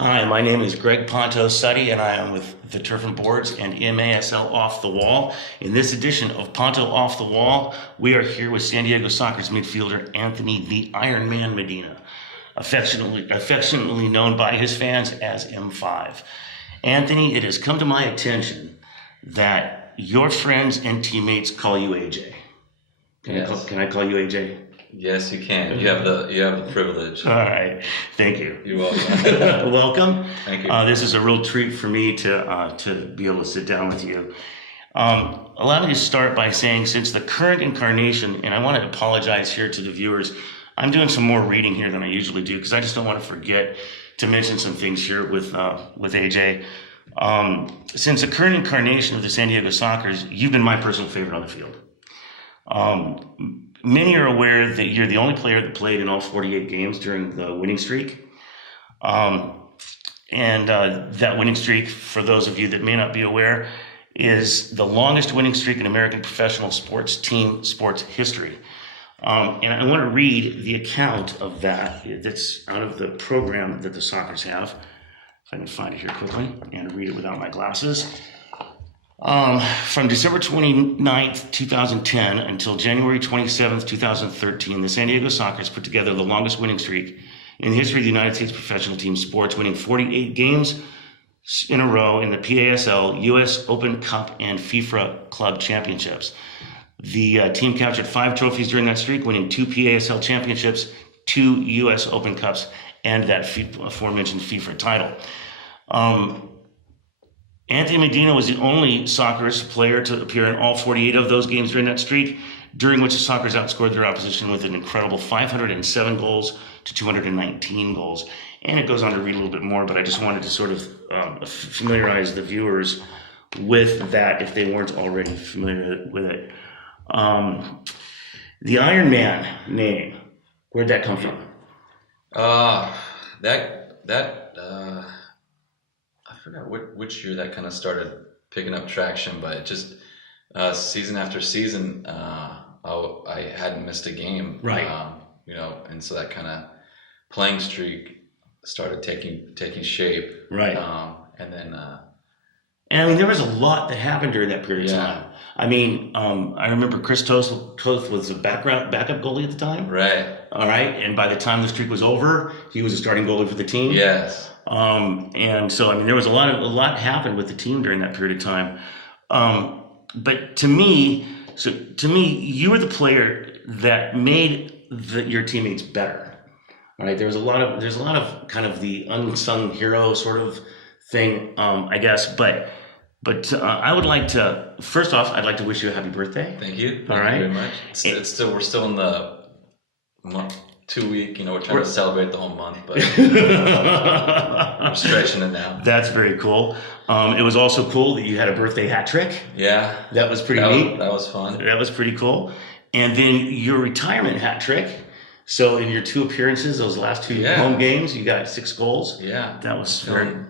Hi, my name is Greg Ponto-Suddy, and I am with the Turf and Boards and MASL Off the Wall. In this edition of Ponto Off the Wall, we are here with San Diego Soccer's midfielder Anthony the Iron Man Medina, affectionately known by his fans as M5. Anthony, it has come to my attention that your friends and teammates call you AJ. Can I call you AJ? Yes, you can. You have the privilege. All right. Thank you. You're welcome. Welcome. Thank you. This is a real treat for me to be able to sit down with you. Allow me to start by saying, since the current incarnation, and I want to apologize here to the viewers, I'm doing some more reading here than I usually do because I just don't want to forget to mention some things here with AJ. Since the current incarnation of the San Diego Sockers, you've been my personal favorite on the field. Many are aware that you're the only player that played in all 48 games during the winning streak. That winning streak, for those of you that may not be aware, is the longest winning streak in American professional sports team sports history. And I want to read the account of that that's out of the program that the Sockers have. If I can find it here quickly and read it without my glasses. From December 29th, 2010 until January 27th, 2013, the San Diego Sockers put together the longest winning streak in the history of the United States professional team sports, winning 48 games in a row in the PASL, US Open Cup, and FIFA Club Championships. The team captured 5 trophies during that streak, winning 2 PASL championships, 2 US Open Cups, and that aforementioned FIFA title. Anthony Medina was the only Sockers player to appear in all 48 of those games during that streak, during which the Sockers outscored their opposition with an incredible 507 goals to 219 goals. And it goes on to read a little bit more, but I just wanted to sort of familiarize the viewers with that if they weren't already familiar with it. The Iron Man name, where'd that come from? I forgot which year that kind of started picking up traction, but it just season after season, I hadn't missed a game, right? And so that kind of playing streak started taking shape, right? And I mean, there was a lot that happened during that period of time. I mean, I remember Chris Toth was a backup goalie at the time, right? All right, and by the time the streak was over, he was a starting goalie for the team. Yes. And so, I mean, there was a lot happened with the team during that period of time. But to me, you were the player that made your teammates better. All right, there's a lot of kind of the unsung hero sort of thing, I guess. But I would like to, first off, I'd like to wish you a happy birthday. Thank you. All right. Thank you very much. We're still in the month. 2 week, we're trying to celebrate the whole month, but we're stretching it now. That's very cool. It was also cool that you had a birthday hat trick. Yeah. That was pretty neat. That was fun. That was pretty cool. And then your retirement hat trick. So in your 2 appearances, those last 2 home games, you got 6 goals. Yeah. That was feeling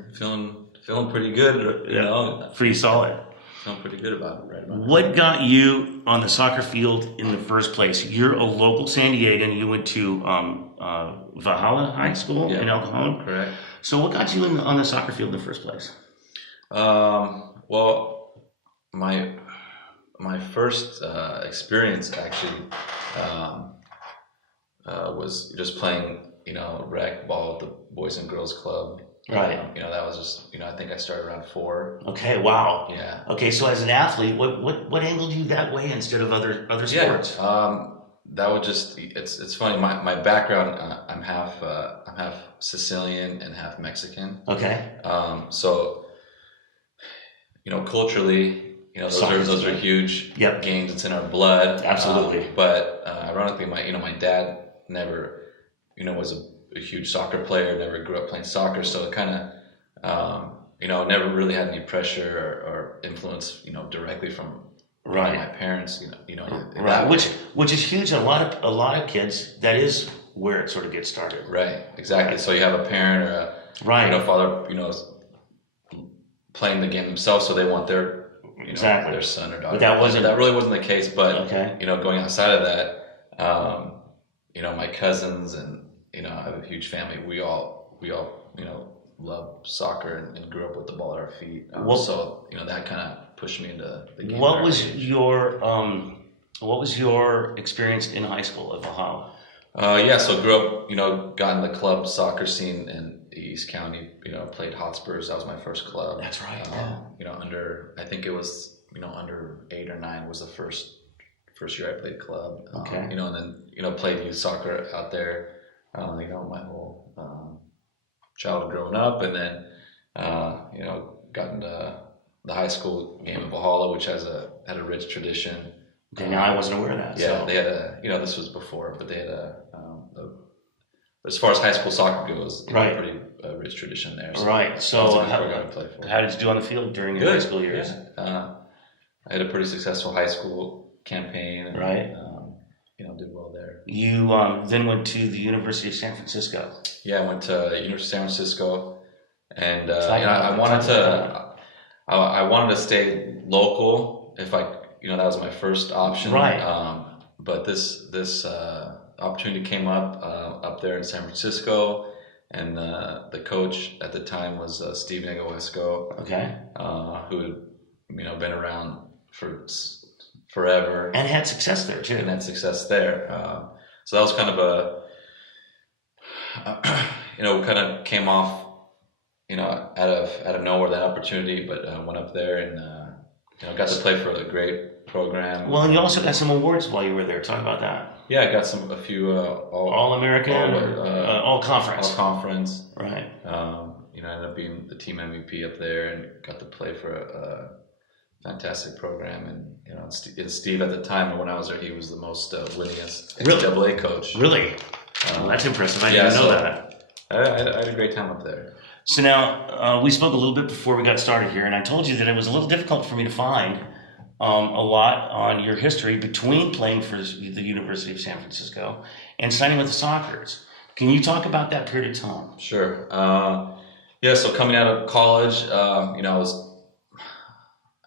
pretty good, you know. Pretty solid. Feeling pretty good about it right about What got you on the soccer field in the first place? You're a local San Diegan. You went to Valhalla High School in El Cajon. Correct. So what got you on the soccer field in the first place? Well, my first experience actually was just playing, rec ball at the Boys and Girls Club. Right. That was just, I think I started around 4. Okay. Wow. Yeah. Okay. So as an athlete, what angled you that way instead of other sports? That would just, it's funny. My background, I'm half Sicilian and half Mexican. Okay. So, culturally, those are huge games. It's in our blood. Absolutely. But ironically, my dad never, was a huge soccer player, never grew up playing soccer, so it kind of never really had any pressure or influence directly from my parents, right, which is huge. A lot of kids, that is where it sort of gets started. Right, exactly. So you have a parent or a father playing the game themselves, so they want their their son or daughter. But that really wasn't the case. But okay. Going outside of that, my cousins and I have a huge family. We all love soccer and grew up with the ball at our feet. Well- So that kind of pushed me into the game. What at was early age. what was your experience in high school at Valhalla? So grew up, got in the club soccer scene in East County. Played Hotspurs. That was my first club. That's right. I think it was under 8 or 9 was the first year I played club. Okay. And then played youth soccer out there. My whole childhood growing up, and then got into the high school game in Valhalla, which had a rich tradition. Okay, now I wasn't aware of that. Yeah, So. they had this was before, but they had as far as high school soccer goes, Right. a pretty rich tradition there. Right. So that's a good program to play for. how did you do on the field during your high school years? Yeah. I had a pretty successful high school campaign. And, Right. did well there. You then went to the University of San Francisco. Yeah, I went to University of San Francisco, and I wanted to stay local if I, that was my first option. Right. But this opportunity came up there in San Francisco, and the coach at the time was Steve Negoesco, Okay. who had been around for forever And had success there too. and had success there. So that was kind of kind of came off, out of nowhere, that opportunity, but went up there and got to play for a great program. Well, and you also got some awards while you were there. Talk about that. Yeah, I got a few All-American, all-conference. all conference. Right. I ended up being the team MVP up there and got to play for a fantastic program. And Steve at the time when I was there, he was the most winningest NCAA coach. Really? Well, that's impressive. I didn't know that. I had a great time up there. So now, we spoke a little bit before we got started here, and I told you that it was a little difficult for me to find a lot on your history between playing for the University of San Francisco and signing with the Sockers. Can you talk about that period of time? Sure. So coming out of college,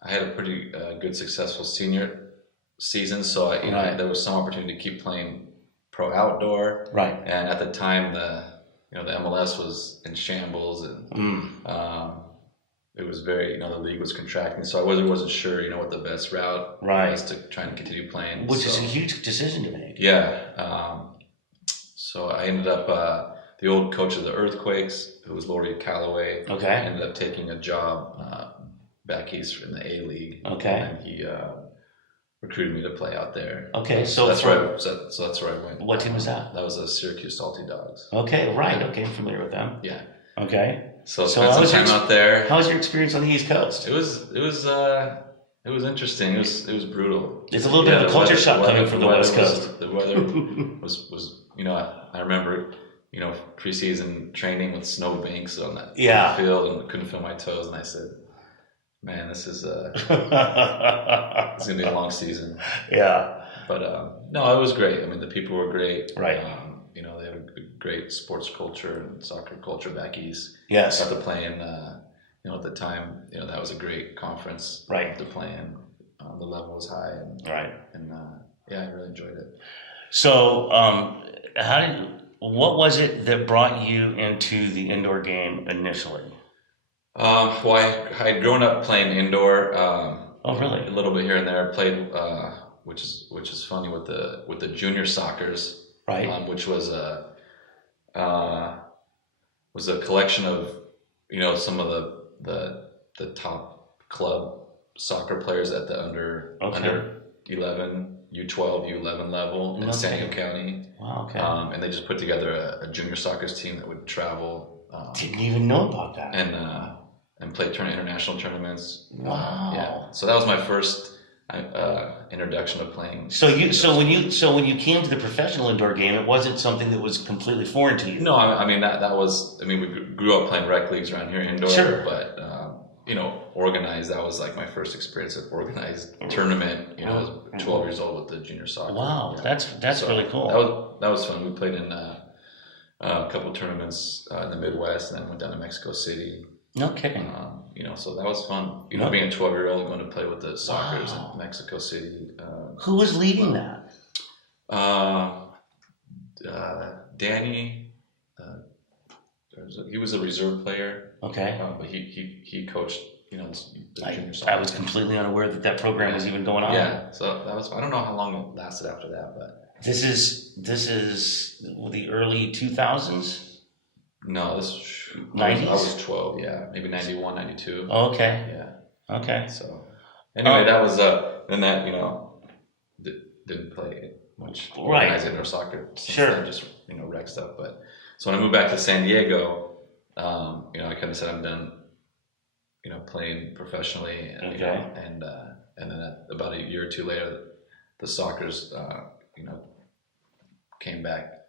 I had a pretty good, successful senior season, so there was some opportunity to keep playing pro outdoor. Right. And at the time, the MLS was in shambles, and it was very, the league was contracting, so I wasn't sure, what the best route was to try and continue playing. Which is a huge decision to make. Yeah. So I ended up, the old coach of the Earthquakes, who was Laurie Calloway, ended up taking a job back east in the A-League. Okay. And he recruited me to play out there. Okay, so that's where I went. What team was that? That was the Syracuse Salty Dogs. Okay, right. Okay, I'm familiar with them. Yeah. Okay. So spent some time out there. How was your experience on the East Coast? It was interesting. It was brutal. It's a little bit of a culture shock coming from the West Coast. The weather was I remember preseason training with snowbanks on that field, and couldn't feel my toes, and I said, man, this is it's gonna be a long season. Yeah. But no, it was great. I mean, the people were great. Right. They have a great sports culture and soccer culture back east. Yes. Got to play in, at the time, that was a great conference. Right. To play in. The level was high. And I really enjoyed it. So, what was it that brought you into the indoor game initially? Well, I had grown up playing indoor. Oh, really? A little bit here and there. I played, which is funny, with the junior soccers. Right. Which was a collection of some of the top club soccer players at the under 11, U12, U11 level in San Diego County. Wow. Okay. And they just put together a junior soccer team that would travel. Didn't even know about that. And play international tournaments. Wow. So that was my first introduction to playing. So when you came to the professional indoor game, it wasn't something that was completely foreign to you. No, I mean that was. I mean, we grew up playing rec leagues around here indoor. Sure. But organized. That was like my first experience of organized tournament. I was 12 years old with the junior soccer. Wow, that's really cool. That was fun. We played in a couple tournaments in the Midwest, and then went down to Mexico City. No kidding. So that was fun. Being a 12-year-old going to play with the Sockers in Mexico City. Who was leading that? Danny. he was a reserve player. Okay. But he coached, the junior soccer. I was completely unaware that program was even going on. Yeah. So that was, I don't know how long it lasted after that, but. This is the early 2000s? No, I 90s? was 12, yeah. Maybe 91, 92. Okay. Yeah. Okay. So, anyway, that was, then that, didn't play much organized indoor soccer. Sure. Then just, rec stuff. But, so when I moved back to San Diego, I kind of said I'm done, playing professionally. And, Okay. And then about a year or two later, the Sockers, came back.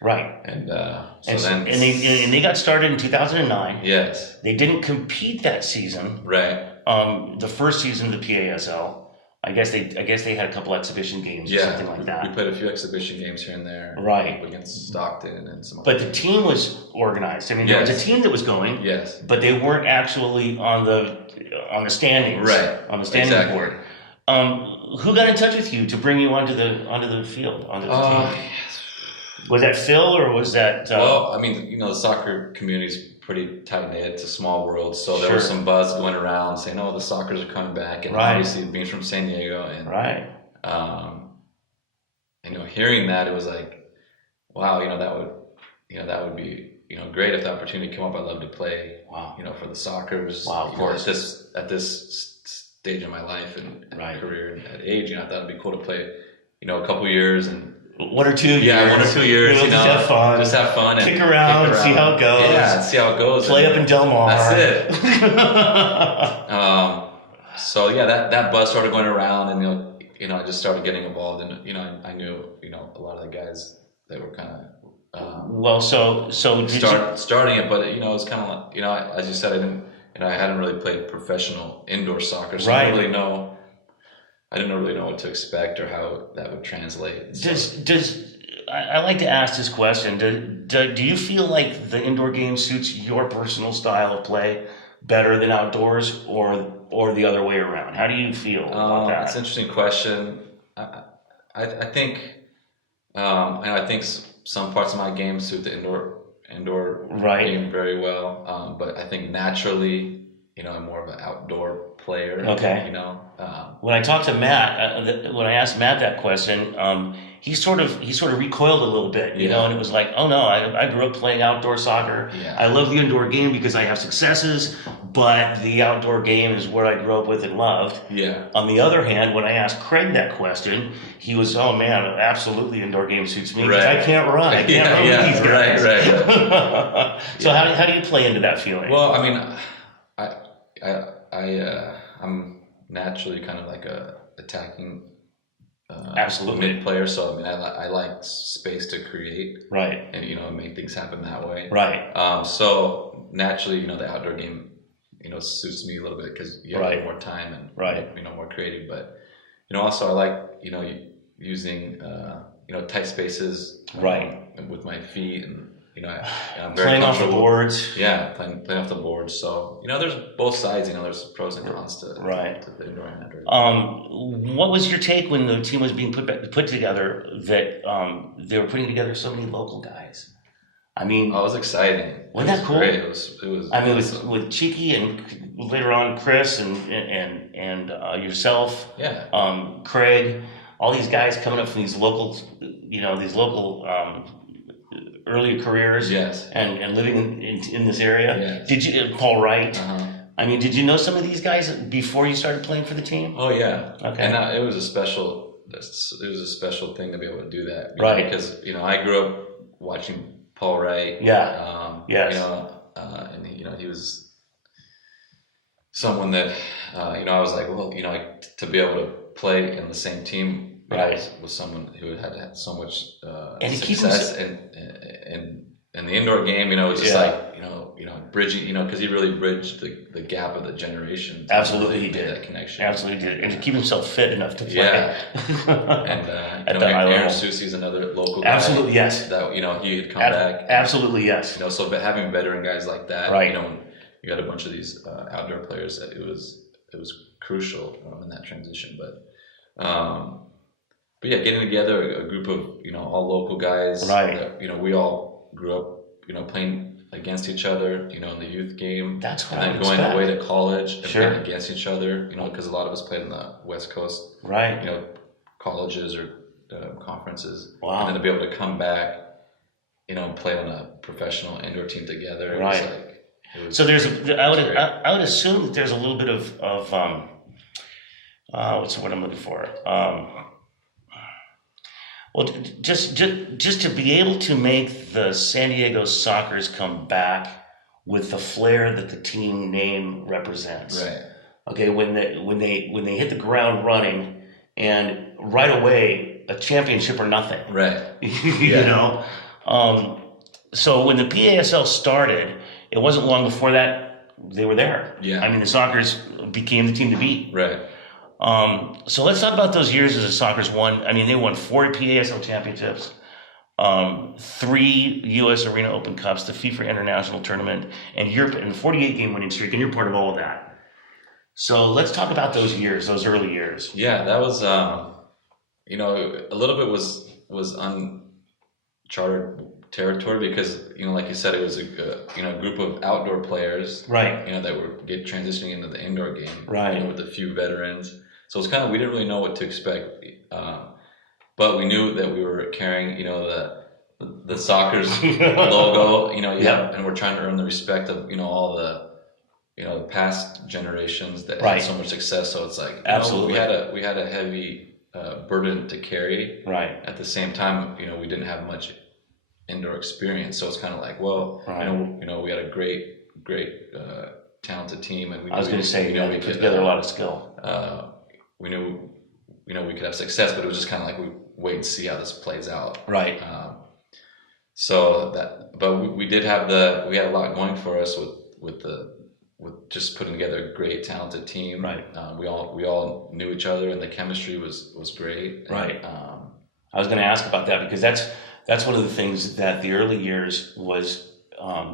Right. And and they got started in 2009. Yes. They didn't compete that season. Right. The first season of the PASL. I guess they had a couple exhibition games or something like that. We played a few exhibition games here and there. Right. Against Stockton and some. But the team was organized. I mean, there was a team that was going. Yes. But they weren't actually on the standings. Right. On the standing board. Who got in touch with you to bring you onto the field, onto the team? Was that Phil or was that? Well, I mean, the soccer community is pretty tight knit. It's a small world, so there was some buzz going around saying, "Oh, the Sockers are coming back," and obviously being from San Diego, and hearing that, it was like, wow, that would be great if the opportunity came up. I'd love to play, for the Sockers. Wow, of course. At this stage of my life and career and at age, I thought it'd be cool to play, a couple years and. 1 or 2 years. Yeah, 1 or 2 years. Just have fun. Just have fun. Kick around, see how it goes. Yeah, see how it goes. Play up in Del Mar. That's it. So yeah, that buzz started going around, and I just started getting involved, and I knew a lot of the guys that were kind of starting it, but it was kind of like as you said, I hadn't really played professional indoor soccer, so I didn't really know. I didn't really know what to expect or how that would translate. I like to ask this question. Do you feel like the indoor game suits your personal style of play better than outdoors, or the other way around? How do you feel about that? It's an interesting question. I think I think some parts of my game suit the indoor game very well. But I think naturally, I'm more of an outdoor player. Okay. When I talked to Matt, when I asked Matt that question, he sort of recoiled a little bit, and it was like, oh no, I grew up playing outdoor soccer. Yeah. I love the indoor game because I have successes, but the outdoor game is what I grew up with and loved. Yeah. On the other hand, when I asked Craig that question, he was, oh man, absolutely indoor game suits me because I can't run. I can't run with these guys. Right. So how do you play into that feeling? Well, I mean, I'm naturally kind of like a attacking mid player, so I mean I like space to create, and make things happen that way, so naturally the outdoor game suits me a little bit because you have a little more time and more creative, but also I like using tight spaces with my feet, and I'm very playing off the comfortable. boards. Yeah, playing off the boards. So there's both sides. There's pros and cons to the indoor and outdoor. What was your take when the team was being put together that they were putting together so many local guys? I mean, it was exciting. Wasn't that cool? Great. It was. I mean, with Cheeky and later on Chris and yourself. Yeah. Craig, all these guys coming up from these local early careers, and living in this area. Yes. Did you, Paul Wright? Uh-huh. I mean, did you know some of these guys before you started playing for the team? Oh yeah. Okay. And it was a special thing to be able to do that. Because I grew up watching Paul Wright. Yeah. Yes. And he was someone that I was like, well, to be able to play in the same team. Was someone who had so much and success in the indoor game. It was just bridging. Because he really bridged the gap of the generation. Absolutely, he did that connection. Absolutely did, and to keep himself fit enough to play. Yeah, and Aaron Susi's another local guy. Absolutely, yes. That he had come back. Absolutely, yes. So having veteran guys like that. Right. When you had a bunch of these outdoor players, it was crucial in that transition, But yeah, getting together a group of all local guys. Right. That, we all grew up playing against each other, you know, in the youth game. That's what and I then would going expect. away to college and Sure. playing against each other, you know, because a lot of us played in the West Coast, Right. you know, colleges or conferences. Wow. And then to be able to come back, you know, and play on a professional indoor team together. It Right. was like, it was, So there's, I great. would assume that there's a little bit of what's the word I'm looking for? Well, just to be able to make the San Diego Sockers come back with the flair that the team name represents. Right. Okay, when they hit the ground running, and right away a championship or nothing. Right. You know. So when the PASL started, it wasn't long before that they were there. Yeah. I mean, the Sockers became the team to beat. Right. So let's talk about those years as the Sockers won. I mean, they won 4 PASL championships, 3 U.S. Arena Open Cups, the FIFA International Tournament, and Europe, and 48-game winning streak, and you're part of all of that. So let's talk about those years, those early years. Yeah, that was, you know, a little bit was uncharted territory because, you know, like you said, it was a you know, group of outdoor players, Right. you know, that were transitioning into the indoor game, Right. you know, with a few veterans. So it's kind of, we didn't really know what to expect, but we knew that we were carrying, you know, the Sockers logo, you know, Yep. and we're trying to earn the respect of, you know, all the, you know, the past generations that Right. had so much success. So it's like, you Absolutely. know, we had a heavy burden to carry. Right. At the same time, you know, we didn't have much indoor experience, so it's kind of like, well, Right. you know, we had a great talented team, and I was going to say, we you know, we put together a lot of skill. We knew, you know, we could have success, but it was just kind of like, we wait and see how this plays out. Right. So that, but we did have we had a lot going for us with just putting together a great talented team. Right. We all knew each other, and the chemistry was great. Right. I was going to ask about that because that's one of the things that the early years was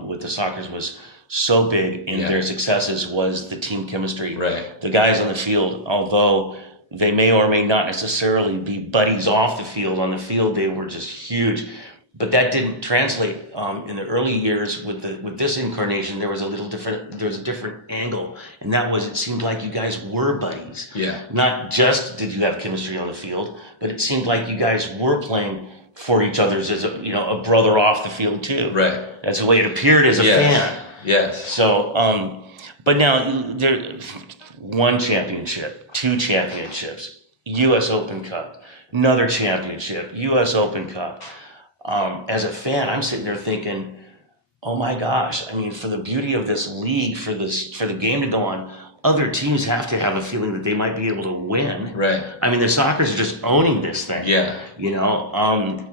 with the Sockers was so big in their successes was the team chemistry. Right. The guys on the field, although they may or may not necessarily be buddies off the field, on the field they were just huge. But that didn't translate in the early years with this incarnation. There was a different angle, and that was, it seemed like you guys were buddies. Yeah. Not just did you have chemistry on the field, but it seemed like you guys were playing for each other as a brother off the field too. Right. That's the way it appeared as a fan. Yes. So, but now there, 1 championship, 2 championships, U.S. Open Cup, another championship, U.S. Open Cup. As a fan, I'm sitting there thinking, oh my gosh, I mean, for the beauty of this league, for the game to go on, other teams have to have a feeling that they might be able to win. Right. I mean, the Sockers are just owning this thing. Yeah. You know,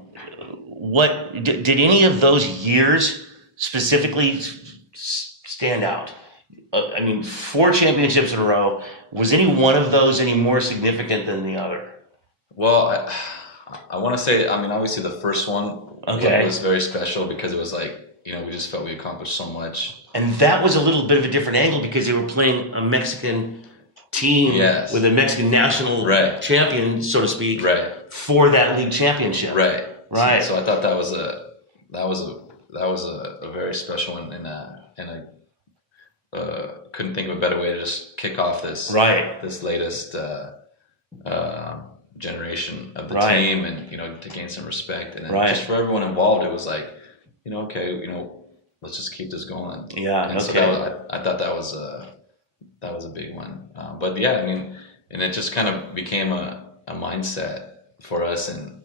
what did any of those years specifically stand out? I mean, 4 championships in a row. Was any one of those any more significant than the other? Well, I want to say, I mean, obviously the first one was very special because it was like, you know, we just felt we accomplished so much. And that was a little bit of a different angle because they were playing a Mexican team with a Mexican national champion, so to speak, for that league championship. Right. Right. So I thought that was a very special one, and I couldn't think of a better way to just kick off this latest generation of the team, and you know, to gain some respect, and then just for everyone involved, it was like, you know, okay, you know, let's just keep this going. Yeah. And so I thought that was a big one. But yeah, I mean, and it just kind of became a mindset for us, and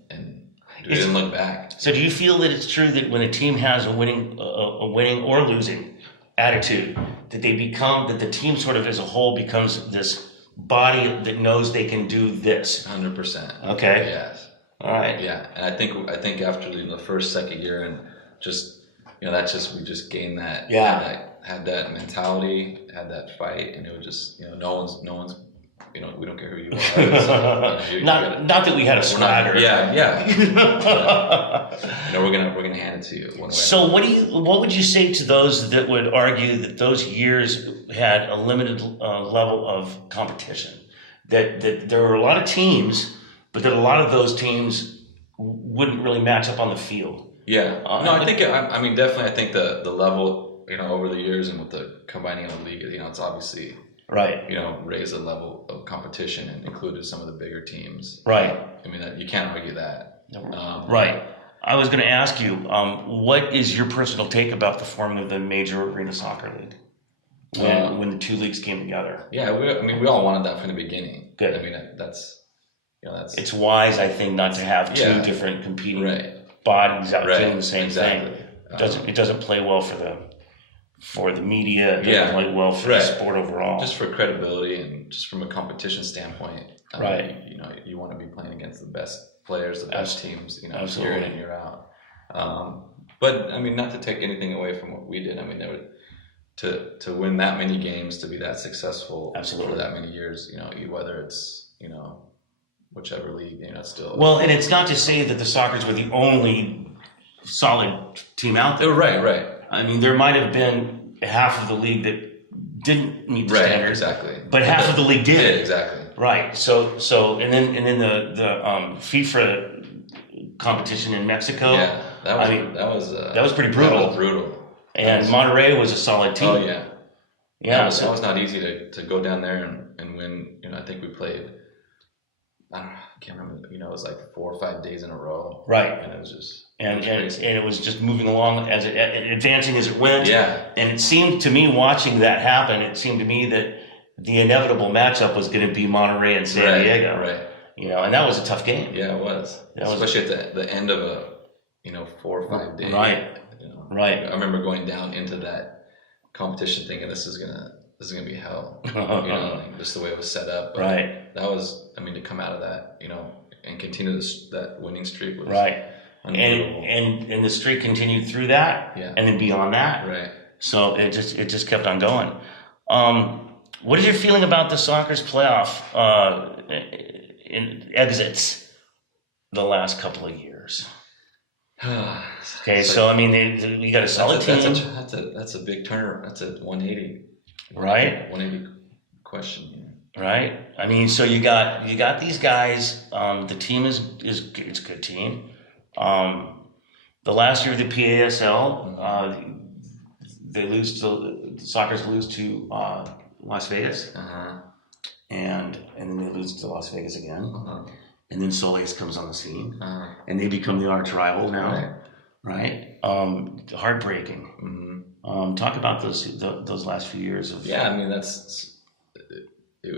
we didn't look back. So do you feel that it's true that when a team has a winning or losing attitude, that the team sort of as a whole becomes this body that knows they can do this? 100%. Okay. Yes. All right. Yeah, and I think after the first, second year, and just, you know, we just gained that. Yeah. Had that mentality, had that fight, and it was just, you know, no one's, you know, we don't care who you are. Not that we had a swagger. Yeah. No, we're gonna hand it to you one way. So what would you say to those that would argue that those years had a limited level of competition? That there were a lot of teams, but that a lot of those teams wouldn't really match up on the field. Yeah. No, I think I mean definitely. I think the level, over the years and with the combining of the league, it's obviously right, raised the level of competition and included some of the bigger teams. right, I mean, you can't argue that. right. I was going to ask you, what is your personal take about the forming of the Major Arena Soccer League when the two leagues came together? Yeah, we all wanted that from the beginning. Good. I mean, that's. It's wise, I think, not to have two different competing bodies out doing the same thing. It doesn't play well for the media. It doesn't play well for the sport overall. Just for credibility and just from a competition standpoint, right? You want to be playing against the best players, the best teams, Absolutely. year in and year out. But I mean, not to take anything away from what we did. I mean, to win that many games, to be that successful for that many years, whether it's whichever league, it's still. Well, and it's not to say that the Sockers were the only solid team out there. Right. I mean, there might have been half of the league that didn't meet the standards. Exactly. But half of the league did. Yeah, exactly. Right. So and then the FIFA competition in Mexico. Yeah, that was pretty brutal. That was brutal. And Monterrey was a solid team. Oh yeah. Yeah. That was not easy to go down there and win. I think we played. I can't remember. It was like 4 or 5 days in a row. Right. And it was just. And it was just moving along advancing as it went. Yeah. And it seemed to me, watching that happen, that the inevitable matchup was going to be Monterrey and San Diego. Right. And that was a tough game. Yeah, it was. Especially at the end of a 4 or 5 days. Right. Right. I remember going down into that competition thinking this is gonna be hell. Just the way it was set up. But right. That was, to come out of that, and continue that winning streak was right. And the streak continued through that, and then beyond that. Right. So it just kept on going. What is your feeling about the Sockers playoff in exits the last couple of years? Okay, so I mean, you got a solid team. That's a big turn. That's a 180. Right. 180 question. Right. I mean, so you got these guys. The team is it's a good team. The last year of the PASL, the Sockers lose to Las Vegas, and then they lose to Las Vegas again, and then Solis comes on the scene, and they become the arch rival now, right? Heartbreaking. Talk about those last few years of. Yeah, I mean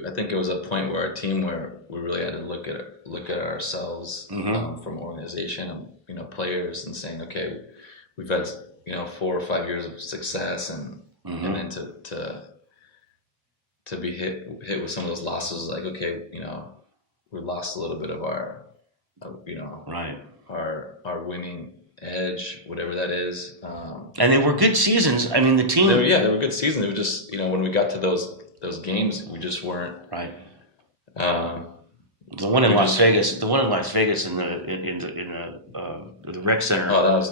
I think it was a point where our team where we really had to look at ourselves from organization, players, and saying, okay, we've had 4 or 5 years of success, and then to be hit with some of those losses, like, okay, we lost a little bit of our our winning edge, whatever that is. And they were good seasons. I mean, the team. They were good seasons. It was just when we got to those games, we just weren't right. The one in Las Vegas in the rec center. Oh, that was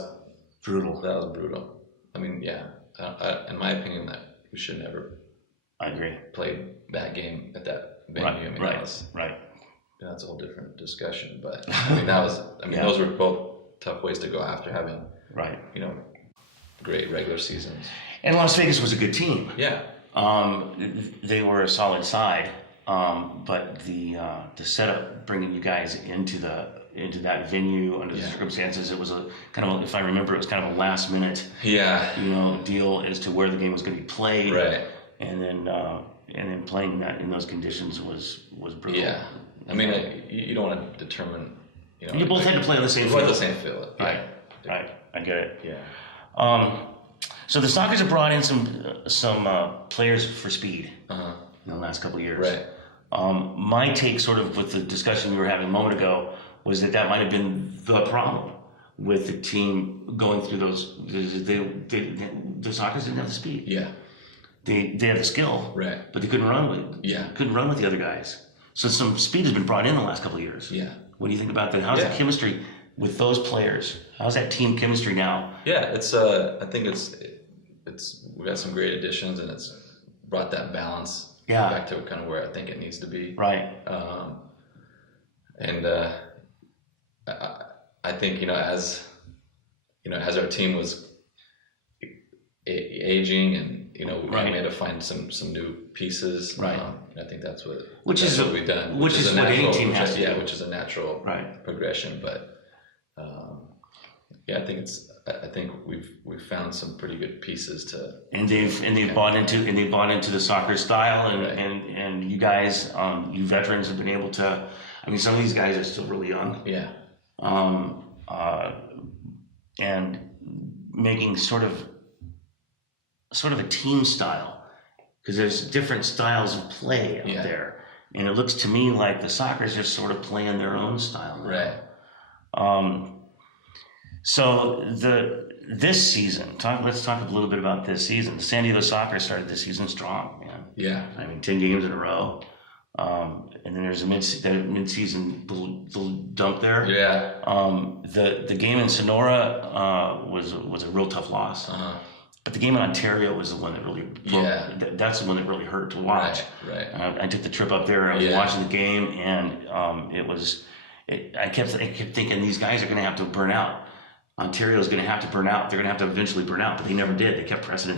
brutal. That was brutal. I mean, in my opinion, that we should never. I agree. Played that game at that venue. Right. I mean, right. That's a whole different discussion, but I mean, those were both tough ways to go after having great regular seasons. And Las Vegas was a good team. Yeah. They were a solid side, but the setup, bringing you guys into that venue under the circumstances, it was a kind of, if I remember, it was kind of a last minute deal as to where the game was going to be played, right? And then playing that in those conditions was brutal. Yeah, I mean, you don't want to determine. You both had to play on the same field. The same field. Right. I get it. Yeah. So the Sockers have brought in some players for speed in the last couple of years. Right. My take, sort of with the discussion we were having a moment ago, was that might have been the problem with the team going through those. The Sockers didn't have the speed. Yeah. They had the skill. Right. But they couldn't run with. Yeah. Couldn't run with the other guys. So some speed has been brought in the last couple of years. Yeah. What do you think about that? How's the chemistry with those players? How's that team chemistry now? Yeah, it's I think it's we got some great additions, and it's brought that balance back to kind of where I think it needs to be. Right. And I think as as our team was aging, and we had to find some new pieces. Right. I think that's what what we've done. Which is what any team has to do. Yeah, which is a natural progression. But I think we've found some pretty good pieces to. And they've bought into the soccer style, and you guys, you veterans, have been able to. I mean, some of these guys are still really young. Yeah. And making sort of a team style, because there's different styles of play out there, and it looks to me like the Sockers are sort of playing their own style now. Right. So this season, let's talk a little bit about this season. The San Diego Sockers started this season strong, man. Yeah. I mean, 10 games in a row. And then there's a mid-season little dump there. Yeah. The game in Sonora was a real tough loss. Uh-huh. But the game in Ontario was the one that really that's the one that really hurt to watch. Right. I took the trip up there. I was watching the game, and I kept thinking these guys are going to have to burn out. Ontario's going to have to burn out. They're going to have to eventually burn out, but they never did. They kept pressing.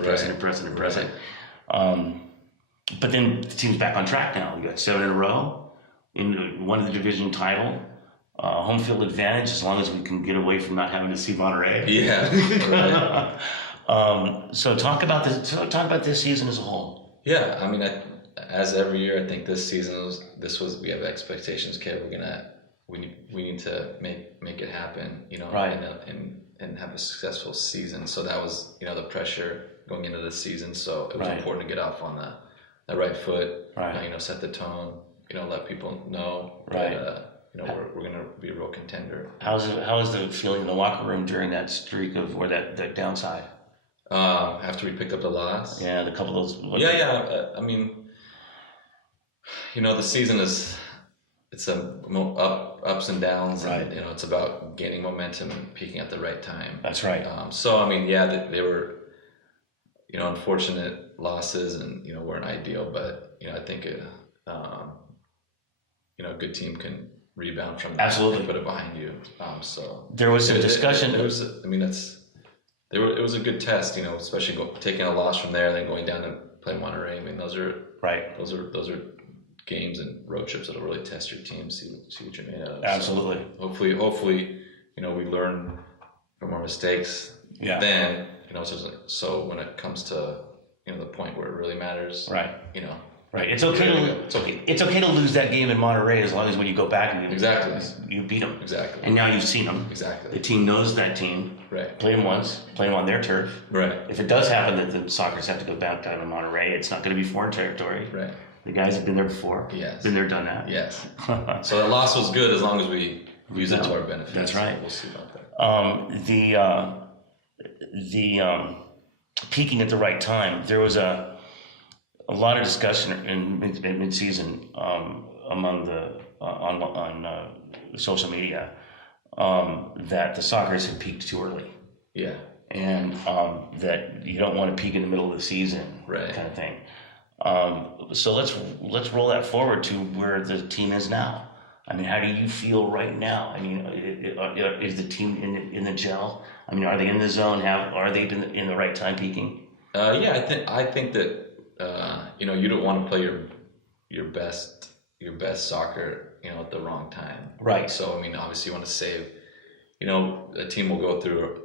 But then the team's back on track now. We got 7 in a row, won the division title, home field advantage as long as we can get away from not having to see Monterey. Yeah. So talk about this season as a whole. Yeah, I mean, as every year, I think this season we have expectations. Okay, we need to make it happen, and have a successful season. So that was the pressure going into this season. So it was important to get off on the right foot, set the tone, let people know that we're going to be a real contender. How was the feeling in the locker room during that streak or that downside? After we picked up the loss? Yeah, the couple of those. I mean, the season it's ups and downs, and it's about gaining momentum and peaking at the right time. That's right. So I mean, they were unfortunate losses, and weren't ideal, but I think a good team can rebound from that. Absolutely. And put it behind you. So there was some discussion. It was a good test, especially taking a loss from there, then going down to play Monterey. I mean, those are games and road trips that'll really test your team, see what you're made of. Absolutely. So hopefully, we learn from our mistakes. Yeah. Then, so when it comes to the point where it really matters, right. Right. It's okay to lose that game in Monterey as long as when you go back and you beat them. Exactly. And now you've seen them. Exactly. The team knows that team. Right. Play them once. Play them on their turf. Right. If it does happen that the Sockers have to go back down to Monterey, it's not going to be foreign territory. Right. The guys have been there before. Yes. Been there, done that. Yes. So that loss was good as long as we use it to our benefit. That's right. So we'll see about that. The peaking at the right time. There was a lot of discussion in mid-season among the on social media that the Sockers had peaked too early. Yeah. And that you don't want to peak in the middle of the season, right? Kind of thing. So let's roll that forward to where the team is now. I mean, how do you feel right now? I mean, is the team in the gel? I mean, are they in the zone? Are they in the right time peaking? I think that you don't want to play your best soccer at the wrong time. Right. So I mean, obviously you want to save. A team will go through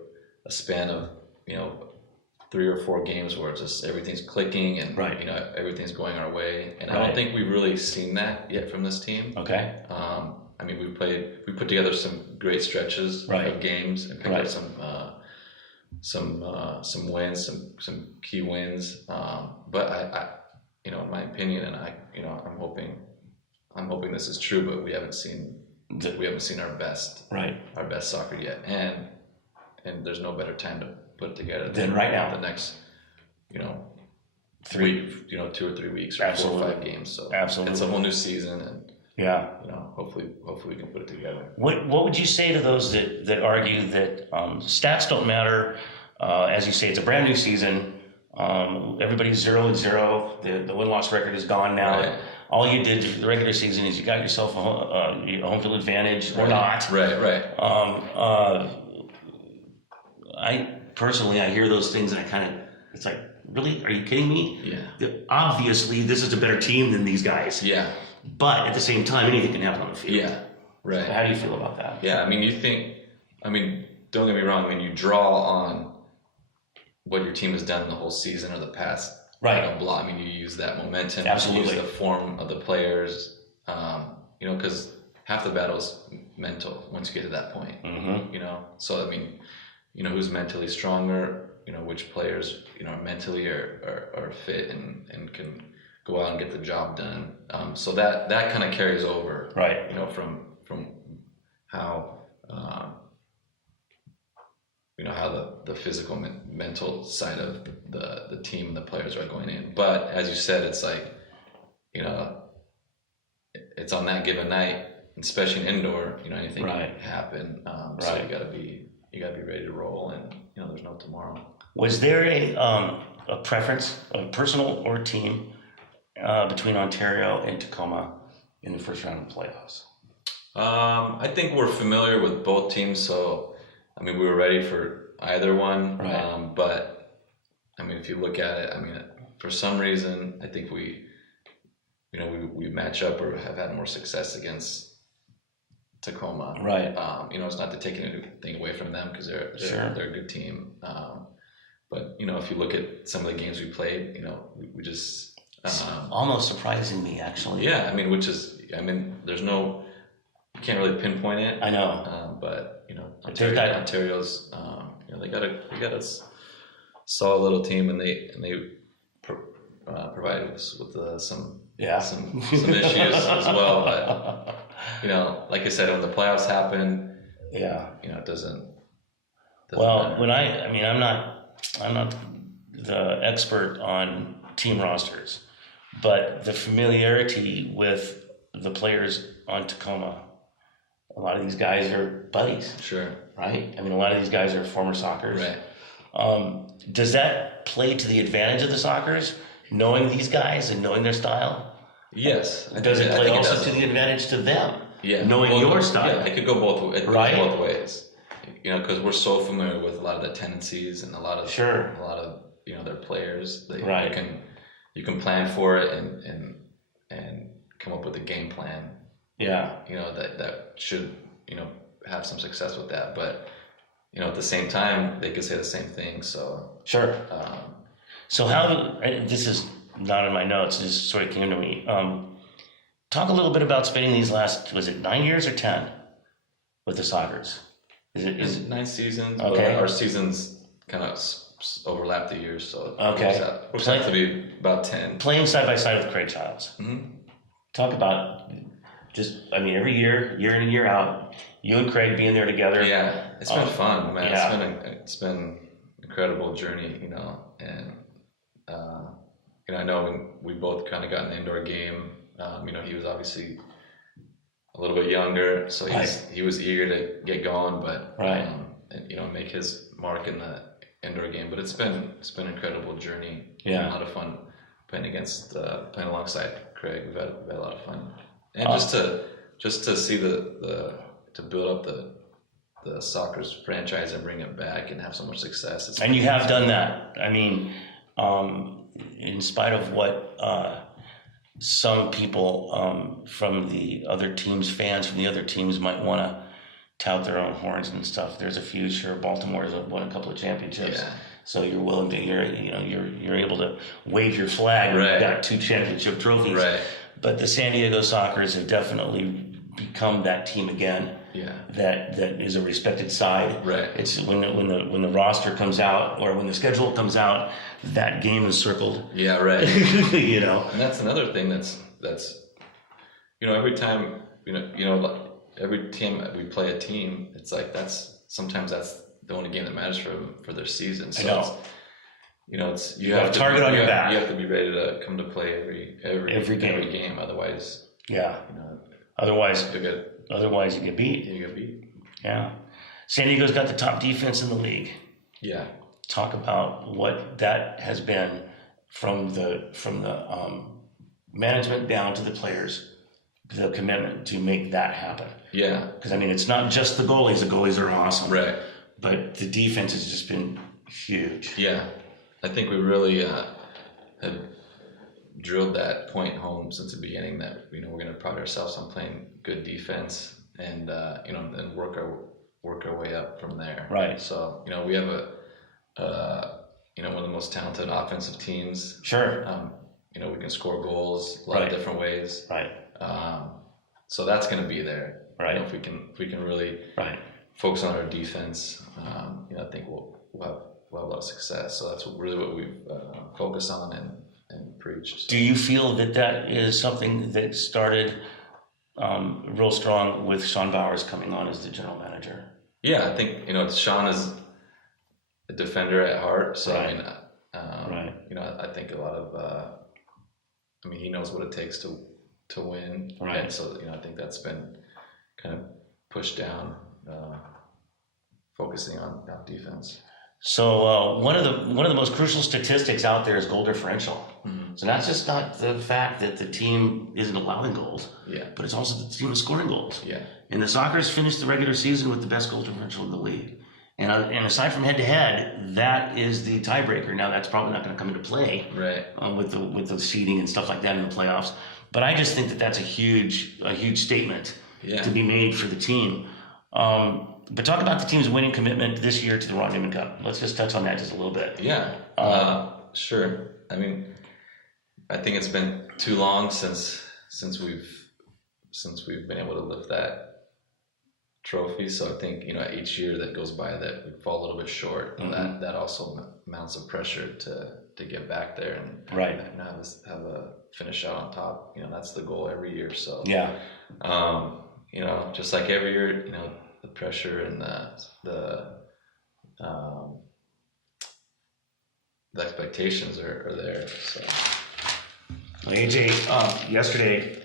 a span of 3 or 4 games where it's just everything's clicking and everything's going our way, and I don't think we've really seen that yet from this team. Okay. I mean, we put together some great stretches of games and picked up some wins, some key wins. But I in my opinion, and I'm hoping this is true, but we haven't seen our best soccer yet, and there's no better time to put it together than right now. The next 2 or 3 weeks or 4 or 5 games. So absolutely, it's a whole new season, and hopefully we can put it together. What would you say to those that argue that stats don't matter? As you say, it's a brand new season. Everybody's 0-0. The win-loss record is gone now. Right. All you did for the regular season is you got yourself a home field advantage or not. Right. I personally, I hear those things and it's like, really? Are you kidding me? Yeah. Obviously, this is a better team than these guys. Yeah. But at the same time, anything can happen on the field. Yeah. Right. So how do you feel about that? Yeah. I mean, don't get me wrong. I mean, you draw on what your team has done the whole season or the past. Right. I mean, you use that momentum. Absolutely. You use the form of the players. Because half the battle is mental once you get to that point. Mm-hmm. So I mean, who's mentally stronger. Which players mentally are fit and can go out and get the job done. So that kind of carries over. Right. From how. How the physical mental side of the team and the players are going in. But as you said, it's like, it's on that given night, especially indoor, anything can happen. So you gotta be ready to roll, and there's no tomorrow. Was there a preference, a personal or team, between Ontario and Tacoma in the first round of the playoffs? I think we're familiar with both teams, so I mean, we were ready for either one. Right. But I mean, if you look at it, I mean, for some reason, I think we match up or have had more success against Tacoma. Right. It's not to take anything away from them because they're a good team. But if you look at some of the games we played, we just almost surprising me, actually. Yeah, I mean, there's no, you can't really pinpoint it. I know. But Ontario's, they got a solid little team, and they provided us with some issues as well. But like I said, when the playoffs happen, it doesn't well, matter. I'm not the expert on team rosters, but the familiarity with the players on Tacoma. A lot of these guys are buddies. Sure. Right? I mean, a lot of these guys are former Sockers. Right. Does that play to the advantage of the Sockers, knowing these guys and knowing their style? Yes. Does it play also to the advantage to them, knowing your style? Yeah, it could go both ways. Right? Both ways. Because we're so familiar with a lot of the tendencies and a lot of their players. You can plan for it and come up with a game plan. Yeah. That should, have some success with that. But, at the same time, they could say the same thing. So. Sure. So this is not in my notes, it just sort of came to me. Talk a little bit about spending these last, was it 9 years or 10 with the Sockers? Is it 9 seasons? Okay. But our seasons kind of overlap the years. So. Okay. We're set to be about 10. Playing side by side with Craig Childs. Mm-hmm. Talk about every year in and year out, you and Craig being there together. Yeah, it's been fun, man. Yeah. It's been an incredible journey, and I know when we both kind of got in the indoor game, he was obviously a little bit younger, so he was eager to get going, but and make his mark in the indoor game. But it's been an incredible journey. Yeah, a lot of fun playing alongside Craig. We've had a lot of fun. And just to see to build up the Sockers franchise and bring it back and have so much success. And you have done that. I mean, in spite of what some people from the other teams, fans from the other teams might want to tout their own horns and stuff. There's a few. Sure, Baltimore's won a couple of championships. Yeah. So you're willing to, you're able to wave your flag. Right. You've got 2 championship trophies. Right. But the San Diego Sockers have definitely become that team again. Yeah. That is a respected side. Right. It's when the roster comes out or when the schedule comes out, that game is circled. Yeah. Right. And that's another thing that's every time like every time we play a team, it's like sometimes that's the only game that matters for their season. So I know. You have a target on your back. You have to be ready to come to play every game. Otherwise, Otherwise you get beat. You get beat. Yeah. San Diego's got the top defense in the league. Yeah. Talk about what that has been from the management down to the players, the commitment to make that happen. Yeah. Because it's not just the goalies. The goalies are awesome. Right. but the defense has just been huge. Yeah, I think we really have drilled that point home since the beginning that we're going to pride ourselves on playing good defense and and work our way up from there. Right. So we have one of the most talented offensive teams. Sure. We can score goals a lot of different ways. Right. So that's going to be there. Right. If we can really focus on our defense, I think we'll have a lot of success. So that's really what we've focused on and preached. Do you feel that is something that started real strong with Sean Bowers coming on as the general manager? Yeah, I think Sean is a defender at heart. So right. I think a lot of he knows what it takes to win. Right. And so I think that's been kind of pushed down, focusing on defense. So one of the most crucial statistics out there is goal differential. Mm-hmm. So that's just not the fact that the team isn't allowing goals, but it's also that the team is scoring goals. Yeah. And the Sockers finished the regular season with the best goal differential in the league. And aside from head-to-head, that is the tiebreaker. Now that's probably not going to come into play with the seeding and stuff like that in the playoffs. But I just think that's a huge statement to be made for the team. But talk about the team's winning commitment this year to the Ron Newman Cup. Let's just touch on that just a little bit. Yeah, sure. I think it's been too long since we've been able to lift that trophy. So I think each year that goes by that we fall a little bit short, and that also mounts of pressure to get back there and have a finish out on top. That's the goal every year. So just like every year, the pressure and the expectations are there. So AJ, yesterday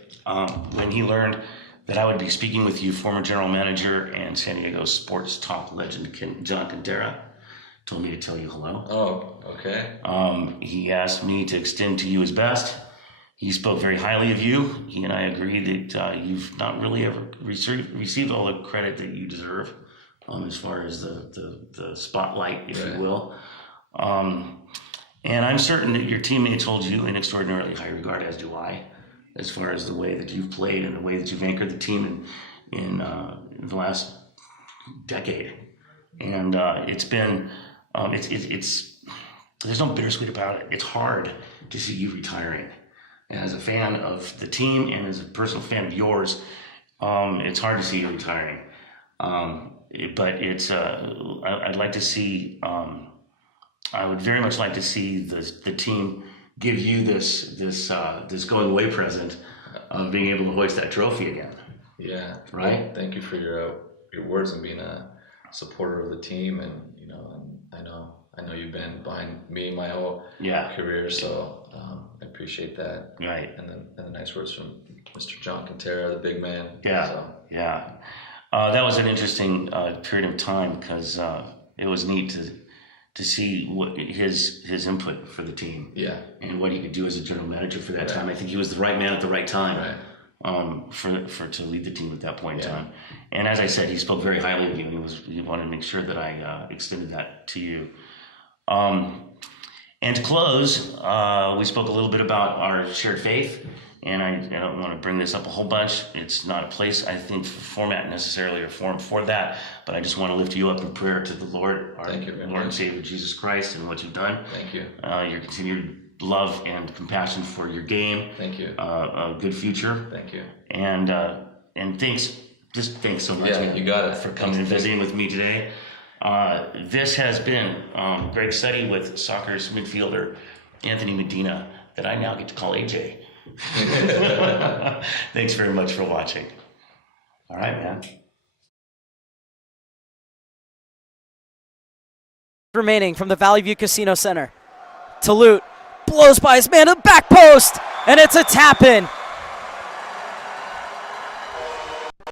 when he learned that I would be speaking with you, former general manager and San Diego sports talk legend John Cantera told me to tell you hello. Oh, okay. He asked me to extend to you his best. He spoke very highly of you. He and I agree that you've not really ever received all the credit that you deserve, as far as the spotlight, if you will. And I'm certain that your teammates hold you in extraordinarily high regard, as do I, as far as the way that you've played and the way that you've anchored the team in the last decade. And it's been, it's there's no bittersweet about it. It's hard to see you retiring. And as a fan of the team and as a personal fan of yours, it's hard to see you retiring. But it's, I'd like to see, I would very much like to see the team give you this going away present of being able to hoist that trophy again. Yeah. Right. Well, thank you for your words and being a supporter of the team, and and I know you've been behind me my whole career, so I appreciate that. Right. And the nice words from Mr. John Cantera, the big man. Yeah. So. Yeah. That was an interesting period of time because it was neat to see what his input for the team. Yeah. And what he could do as a general manager for that time. I think he was the right man at the right time. Right. To lead the team at that point in time. And as I said, he spoke very highly of you. He wanted to make sure that I extended that to you. And to close, we spoke a little bit about our shared faith. And I don't want to bring this up a whole bunch. It's not a place, I think, format necessarily or form for that. But I just want to lift you up in prayer to the Lord, our Lord and Savior Jesus Christ, and what you've done. Thank you. Your continued love and compassion for your game. Thank you. A good future. Thank you. And thanks so much. Yeah, you got it. For coming and visiting with me today. This has been Greg's study with Sockers midfielder Anthony Medina, that I now get to call AJ. Thanks very much for watching. All right, man. Remaining from the Valley View Casino Center. Talute blows by his man to the back post, and it's a tap-in.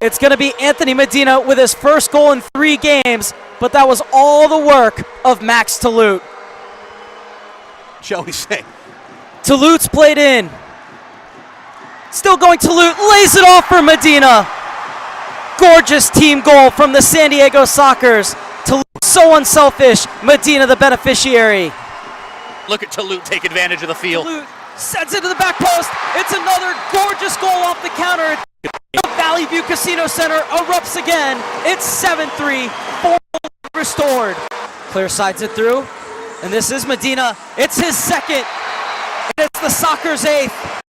It's going to be Anthony Medina with his first goal in 3 games, but that was all the work of Max Talute. Shall we say? Talute's played in. Still going Talute, lays it off for Medina. Gorgeous team goal from the San Diego Sockers. Talute So unselfish. Medina the beneficiary. Look at Toulouse take advantage of the field. Lute sends it to the back post. It's another gorgeous goal off the counter. The Valley View Casino Center erupts again. It's 7-3. 4 restored. Clear sides it through. And this is Medina. It's his second. And it's the Soccer's 8th.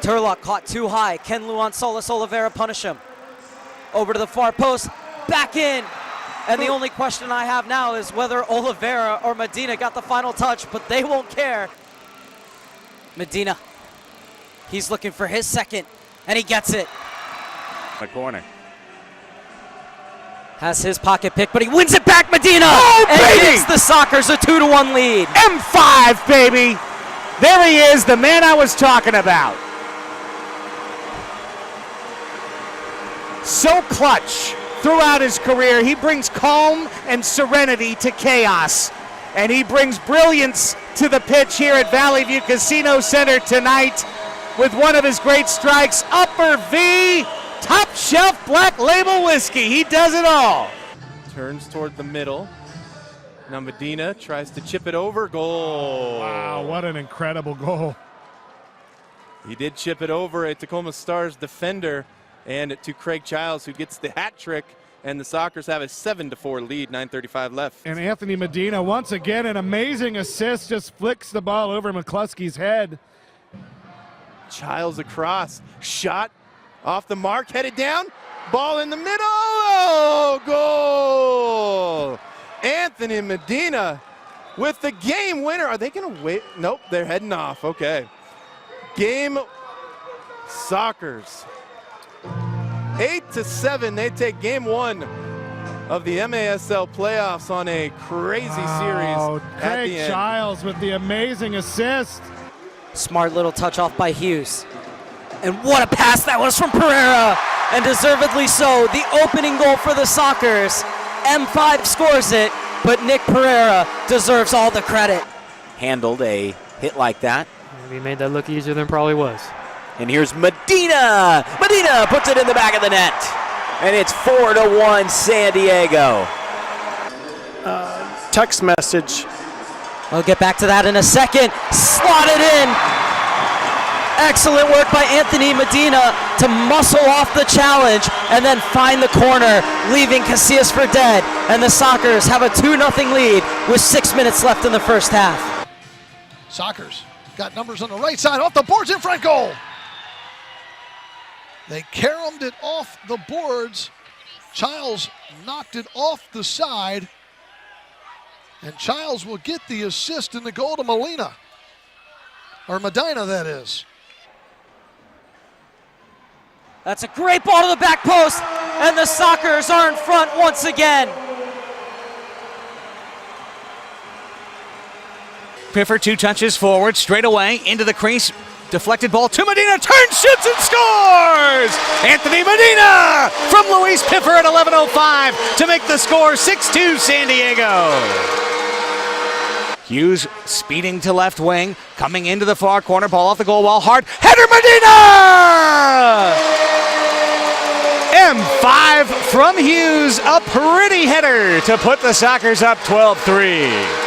Turlock caught too high. Can Luan Solis Oliveira punish him? Over to the far post. Back in. And the only question I have now is whether Oliveira or Medina got the final touch, but they won't care. Medina, he's looking for his second, and he gets it. The corner. Has his pocket pick, but he wins it back, Medina! Oh, and baby! gives the Sockers a 2-1 lead. M5, baby! There he is, the man I was talking about. So clutch throughout his career. He brings calm and serenity to chaos. And he brings brilliance to the pitch here at Valley View Casino Center tonight with one of his great strikes, upper V, top shelf black label whiskey. He does it all. Turns toward the middle. Now Medina tries to chip it over. Goal. Wow, what an incredible goal. He did chip it over a Tacoma Stars defender and to Craig Childs, who gets the hat trick. And the Sockers have a 7-4 lead, 9:35 left. And Anthony Medina, once again, an amazing assist, just flicks the ball over McCluskey's head. Childs across, shot off the mark, headed down, ball in the middle, oh, goal! Anthony Medina with the game winner. Are they gonna wait? Nope, they're heading off, okay. Game Sockers. 8-7, they take game 1 of the MASL playoffs on a crazy series at Craig the end. Childs with the amazing assist. Smart little touch off by Hughes. And what a pass that was from Pereira. And deservedly so. The opening goal for the Sockers. M5 scores it, but Nick Pereira deserves all the credit. Handled a hit like that. Maybe made that look easier than it probably was. And here's Medina. Medina puts it in the back of the net. And it's 4-1 San Diego. Text message. I'll get back to that in a second. Slotted in. Excellent work by Anthony Medina to muscle off the challenge and then find the corner, leaving Casillas for dead. And the Sockers have a 2-0 lead with 6 minutes left in the first half. Sockers got numbers on the right side, off the boards in front goal. They caromed it off the boards. Childs knocked it off the side. And Childs will get the assist in the goal to Medina, that is. That's a great ball to the back post, and the Sockers are in front once again. Piffer 2 touches forward, straight away, into the crease. Deflected ball to Medina, turns, shoots, and scores! Anthony Medina from Luis Piffer at 11:05 to make the score 6-2 San Diego. Hughes speeding to left wing, coming into the far corner, ball off the goal wall, hard, header Medina! M5 from Hughes, a pretty header to put the Sockers up 12-3.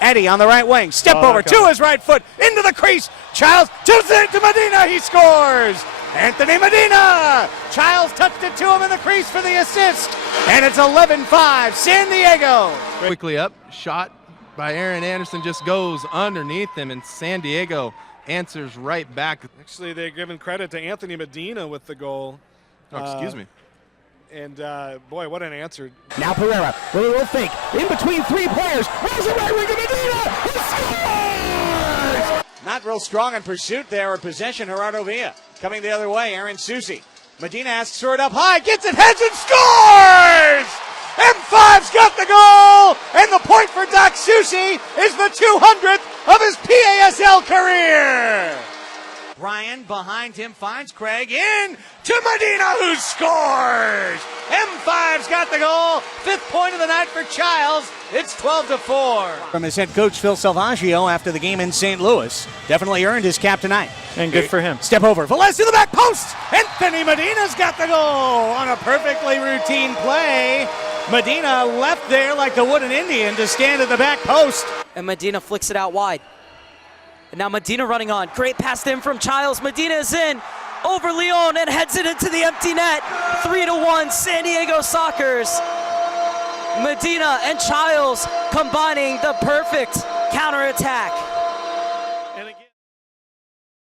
Eddie on the right wing, step over to his right foot, into the crease. Childs to Medina, he scores! Anthony Medina! Childs touched it to him in the crease for the assist, and it's 11-5, San Diego. Quickly up, shot by Aaron Anderson, just goes underneath him, and San Diego answers right back. Actually, they're giving credit to Anthony Medina with the goal. Oh, excuse me. And boy, what an answer. Now Pereira with a little fake, in between 3 players, rolls it right wing to Medina, he scores! Not real strong in pursuit there, or possession, Gerardo Villa. Coming the other way, Aaron Susi. Medina asks for it up high, gets it, heads and scores! M5's got the goal, and the point for Doc Susi is the 200th of his PASL career. Ryan behind him finds Craig, in to Medina, who scores! M5's got the goal, 5th point of the night for Childs. It's 12-4. From his head coach Phil Salvaggio after the game in St. Louis. Definitely earned his cap tonight. And good for him. Step over, Velez to the back post! Anthony Medina's got the goal on a perfectly routine play. Medina left there like the wooden Indian to stand at the back post. And Medina flicks it out wide. And now Medina running on. Great pass to him from Childs. Medina is in over Leon and heads it into the empty net. 3-1 San Diego Sockers. Medina and Childs combining the perfect counterattack.